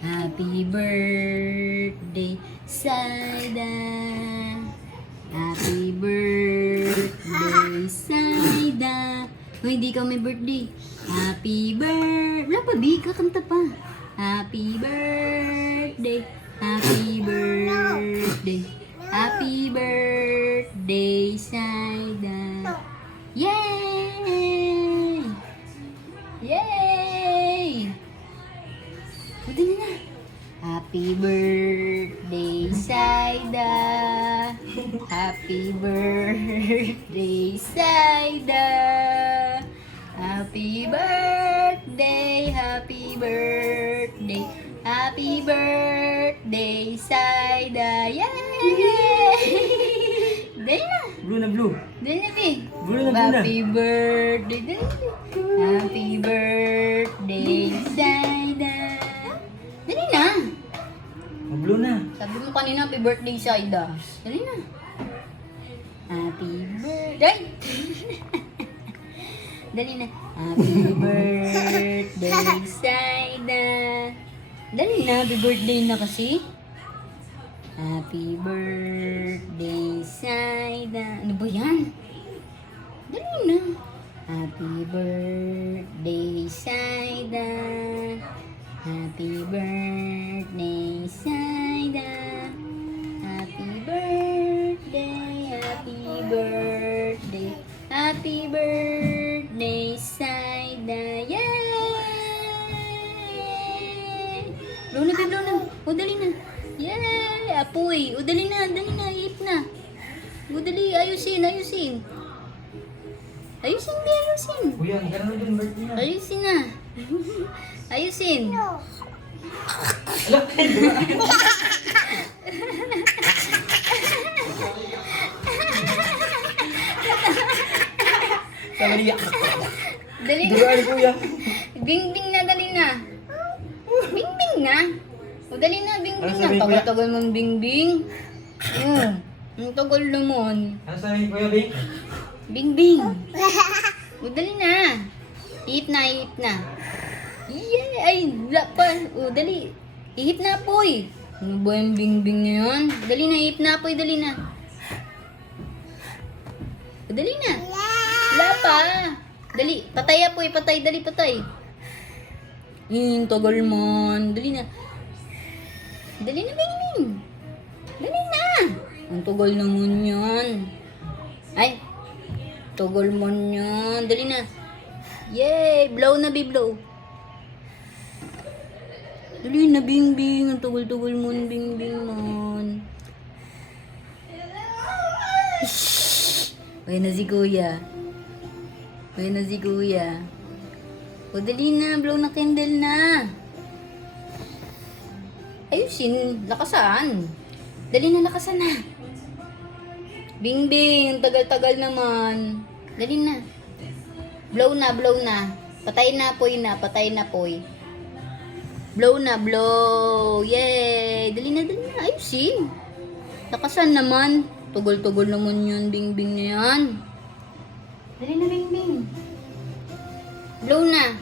Happy birthday, Saida. Happy birthday, Saida. Hoy, hindi ka may birthday. Happy birthday. Wala pa, Bi. Kakanta pa. Happy birthday. Happy birthday. Happy birthday, Saida. Yay! Yay! Buti na. Happy birthday, Saida. Happy birthday, Saida. Happy birthday, happy birthday, happy birthday, Saida. Yay! Dali na. Blue na blue. Dali na, Bi. Blue na blue na. Happy birthday. Dali na. Happy birthday, Saida. Dali na. Blue na. Sabi mo kanina, happy birthday, Saida. Dali na. Happy birthday. Dali na. Happy birthday, Saida. Dali na, happy birthday na kasi. Happy birthday, Saida. Ano ba yan? Dali na. Happy birthday, Saida. Happy birthday, Saida. Happy birthday, happy birthday, happy birthday, Saida. Yay! Blow na, blow na. O, dali na. Yay! Apoy. O, dali na, iip na. O, dali, ayusin. Ayusin, di ayusin. Kuya, magkano din birthday na? Ayusin na. Ayusin. Alam ka yun. Sabi niya. Dali na. Duraan kuya. Bing-bing na, dali na. Bing-bing na. O, dali na, bing-bing Ano na. sabihin, kuya? Tagal-tagal mong bing-bing. Ang tagal naman. Ano sabi kuya, Bing? Bing-bing. O, dali na. Ihip na. Yeah, ay, wala pa. O, dali. Ihip na, Apoy. Ano ba yung bing-bing na yun? Dali na, ihip na, Apoy, dali na. O, dali na. Wala pa. Dali, patay, Apoy, patay, dali, patay. Tagal man. Dali na. Dali na, bing-bing. Dali na. Ang tagal naman yan. Ay, tagal man yan. Dali na. Yay! Blow na, blow. Dali na, bing-bing. Ang tagal-tagal mo, bing-bing man. Uy na si Kuya. O, dali na. Blow na candle na. Ayusin. Lakasan. Dali na, lakasan na. Bing-bing. Ang tagal-tagal naman. Dali na. Blow na. Patay na, Poy. Blow na, blow. Yay! Dali na. Ayusin. Lakasan naman. Tugol-tugol naman yun, bing-bing na yan. Dali na, bing-bing. Blow na.